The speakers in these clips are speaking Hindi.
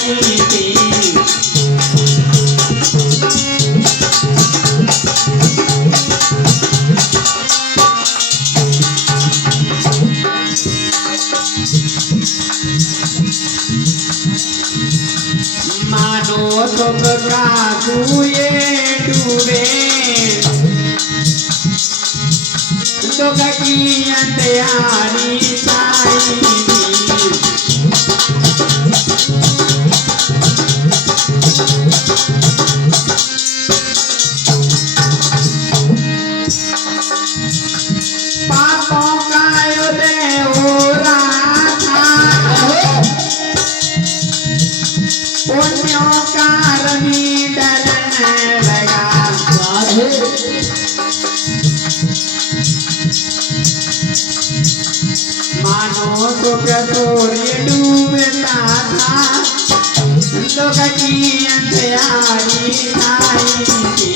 थी। मानो सुख का कुए डूबे दुख की अंधियारी छाई पापों का उदय हो रहा था पुण्यों का रवि डरने लगा। मानो सुख सूर्य डूबता था दुख की अंधियारी छाई थी।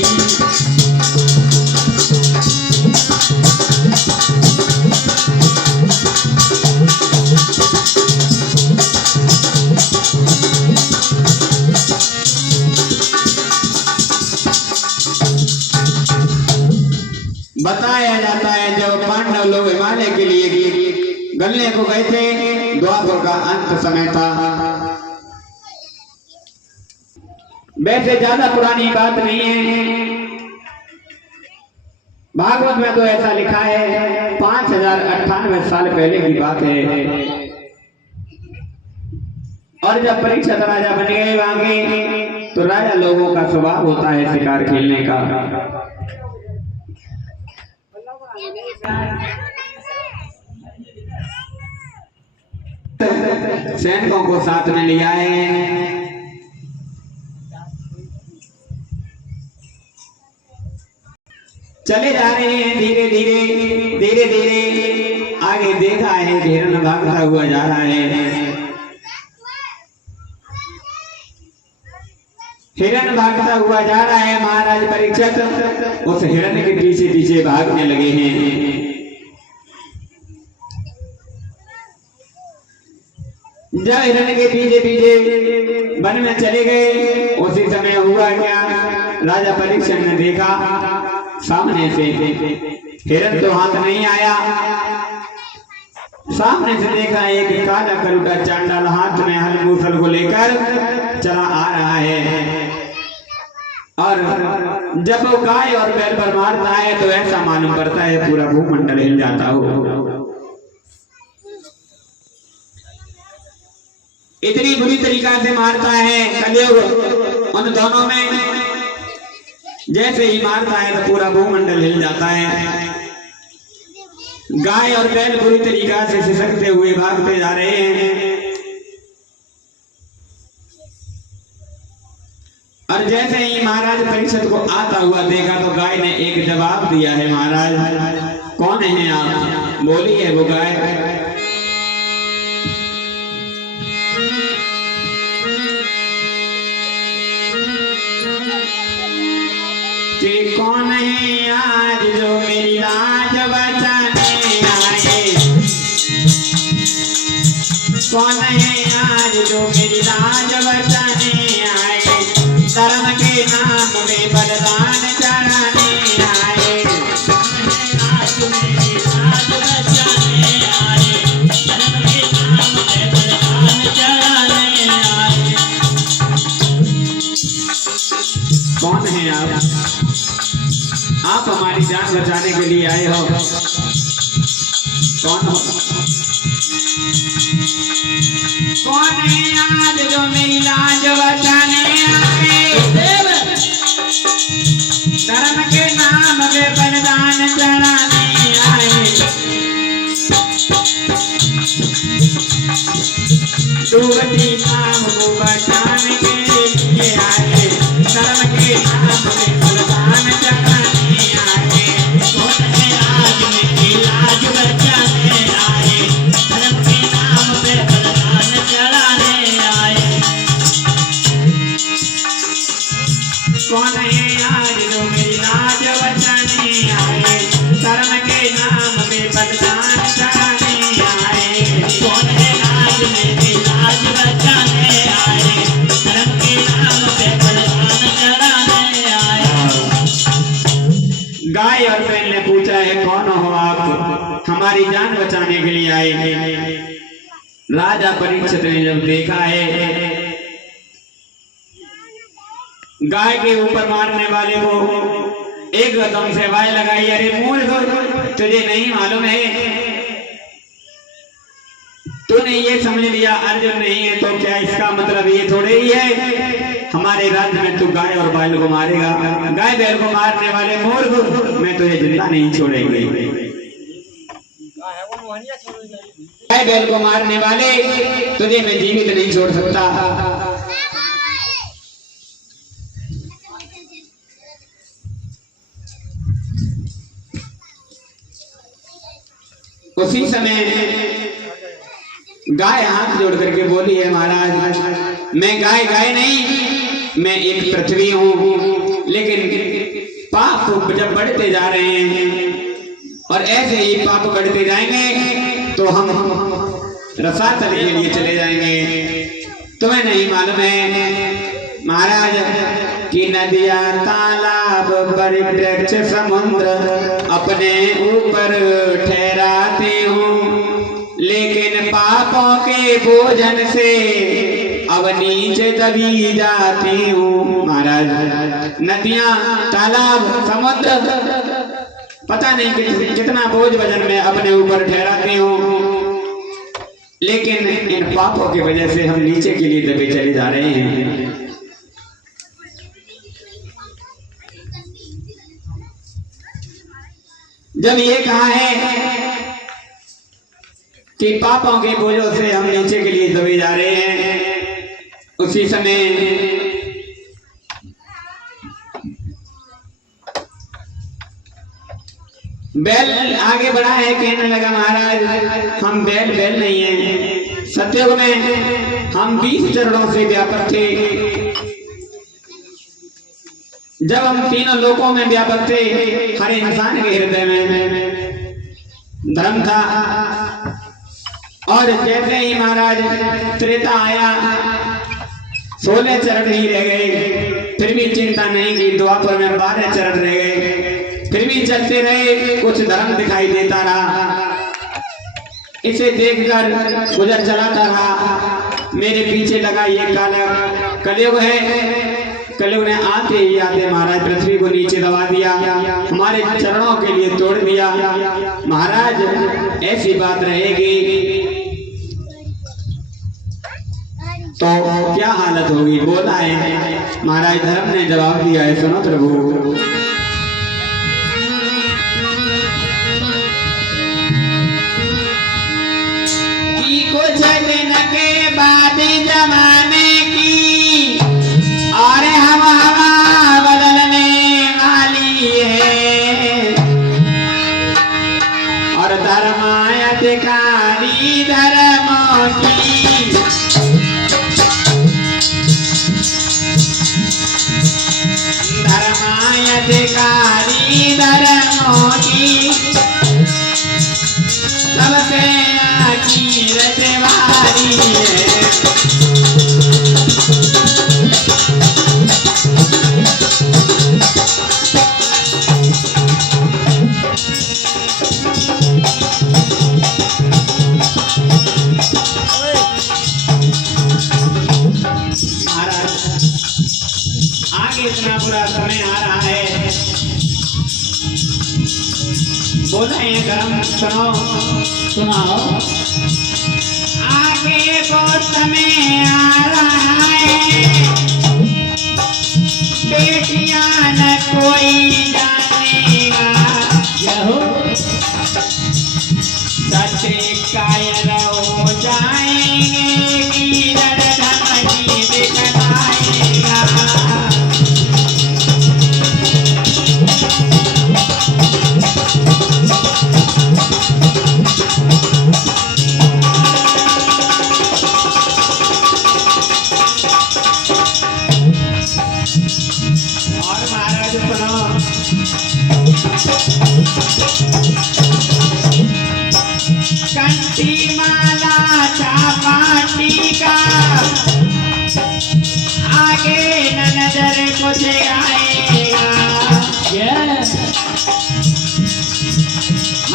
बताया जाता है जब पांडव लोग हिमालय के लिए गलने को गए थे, द्वापर का अंत समय था। वैसे ज्यादा पुरानी बात नहीं है, भागवत में तो ऐसा लिखा है 5098 साल पहले की बात है। और जब परीक्षित राजा बन गए आगे, तो राजा लोगों का स्वभाव होता है शिकार खेलने का। सैनिकों को साथ में ले आए, चले जा रहे हैं धीरे धीरे आगे देखा है हिरण भागता हुआ जा रहा है। हिरण भागता हुआ जा रहा है, महाराज परीक्षित उस हिरण के पीछे पीछे भागने लगे हैं। जब हिरण के पीछे पीछे वन में चले गए, उसी समय हुआ क्या, राजा परीक्षित ने देखा सामने से हिरण तो हाथ नहीं आया, सामने से देखा एक काला करूटा चांडाल हाथ में हल मूसल को लेकर चला आ रहा है। और जब वो गाय और बैल पर मारता है तो ऐसा मालूम पड़ता है पूरा भूमंडल हिल जाता हो। इतनी बुरी तरीका से मारता है कलयुग उन दोनों में, जैसे ही मारता है तो पूरा भूमंडल हिल जाता है। गाय और बैल बुरी तरीका से सिसकते हुए भागते जा रहे हैं। और जैसे ही महाराज परीक्षित को आता हुआ देखा तो गाय ने एक जवाब दिया है, महाराज कौन है आप? बोली है वो गाय, कि कौन है आज जो मेरी लाज बचाने आए, कौन है आज जो मेरी लाज बचाने आए, धर्म के नाम में बलिदान चढ़ाने आए, आज मेरी लाज बचाने आए, धर्म के नाम में बलिदान चढ़ाने आए। कौन है आप हमारी जान बचाने के लिए आए हो? कौन हो? कौन है आज जो मेरी लाज बचाने आए, धर्म के नाम में बलिदान चढ़ाने आए, डूबती नाम को बचाने के लिए आए, धर्म के नाम में बलिदान चढ़ाने आए। कौन है आज मेरी लाज बचाने आए, हमारी जान बचाने के लिए आए। राजा परीक्षित ने जब देखा है गाय के ऊपर मारने वाले को, एक कदम से वाय लगाई, अरे मूर्ख तुझे नहीं मालूम है, तूने ये समझ लिया अर्जुन नहीं है तो क्या इसका मतलब ये थोड़े ही है हमारे राज्य में तू गाय और बैल को मारेगा। गाय बैल को मारने वाले मूर्ख, मैं तुझे जिंदा नहीं छोड़ेंगे। गाय बैल को मारने वाले तुझे मैं जीवित नहीं छोड़ सकता। उसी समय गाय हाथ जोड़ करके बोली है महाराज, मैं गाय नहीं, मैं एक पृथ्वी हूँ, लेकिन पाप जब बढ़ते जा रहे हैं और ऐसे ही पाप बढ़ते जाएंगे तो हम रसातल के लिए चले जाएंगे। तुम्हें नहीं मालूम है महाराज कि नदियां तालाब परिवृक्ष समुद्र अपने ऊपर ठहराते हूँ, लेकिन पापों के भोजन से अब नीचे दबी जाती हूँ। महाराज नदियां तालाब समुद्र पता नहीं कितना बोझ वजन में अपने ऊपर ठहराती हूँ, लेकिन इन पापों की वजह से हम नीचे के लिए दबे चले जा रहे हैं। जब ये कहा है कि पापों के बोझों से हम नीचे के लिए दबे जा रहे हैं, उसी समय बैल आगे बढ़ा है, कहने लगा महाराज हम बैल नहीं हैं, सतयुग में हम 20 चरणों से व्यापक थे। जब हम तीनों लोकों में व्यापक थे, हर इंसान के हृदय में धर्म था, और जैसे ही महाराज त्रेता आया 16 चरण ही रह गए, फिर भी चिंता नहीं की। द्वापर में 12 चरण रह गए, फिर भी चलते रहे, कुछ धर्म दिखाई देता रहा। इसे देखकर गुजर चलाता रहा, मेरे पीछे लगा ये काला कलयुग है। कलयुग ने आते ही आते महाराज पृथ्वी को नीचे दबा दिया, हमारे चरणों के लिए तोड़ दिया। महाराज ऐसी बात रहेगी तो क्या हालत होगी, बोला है महाराज धर्म ने जवाब दिया है, सुनो प्रभु। कुछ दिन के बाद जमाने की और हवा बदलने वाली है, और धर्माधिकारी धर्मों की धर्माधिकारी धर्मों की सबसे आखिर रखवाली है। आगे इतना बुरा समय आ रहा है, बोला ये गरम सुनो सुनाओ। आगे वो समय आ रहा है, बेटियां न कोई जानेगा, सच्चे कायर हो जाएंगे, कीरत धमकी दिखलाएगा। कंठी माला चापाटी का आगे न नजर कुछ आएगा।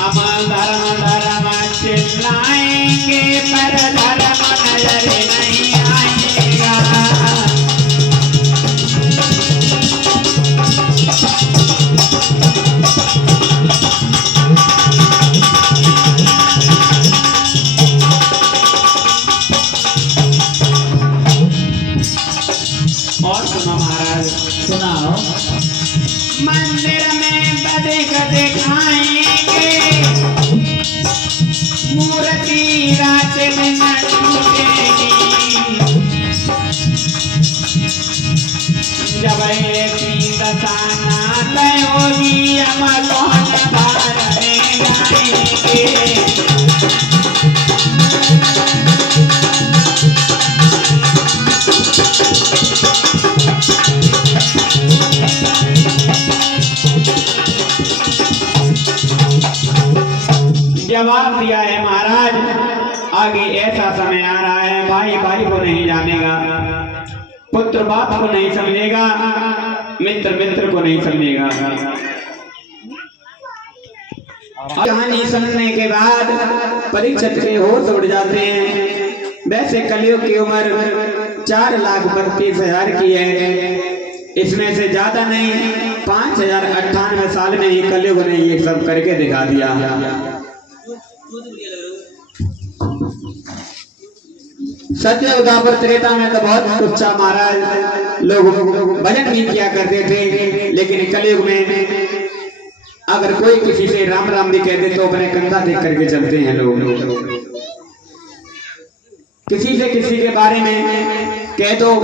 हम धर्म धर्म चिल्लाएंगे पर धर्म नजर नहीं आएगा। और सुनो महाराज, सुनाओ। मंदिर में बधिक दिखाएंगे, मूर्ति रात में न टूटेगी। जब ऐसी दशा तय होगी हम कौन धारने जाएंगे। जवाब दिया है महाराज, आगे ऐसा समय आ रहा है, भाई भाई को नहीं जानेगा, पुत्र बाप को नहीं समझेगा, मित्र मित्र को नहीं समझेगा। कहानी सुनने के बाद परीक्षित के होश उड़ जाते हैं। वैसे कलयुग की उम्र 4,32,000 की है, इसमें से ज्यादा नहीं 5,098 साल में ही कलयुग ने ये सब करके दिखा दिया। सत्युग द्वापर त्रेता में तो बहुत कुछ महाराज लोग भजन भी किया करते थे, लेकिन कलयुग में अगर कोई किसी से राम राम भी कह दे तो अपने कंधा देख करके चलते हैं लोग। किसी से किसी के बारे में कह दो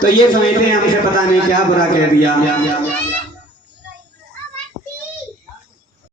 तो ये समझते हैं हमसे पता नहीं क्या बुरा कह दिया।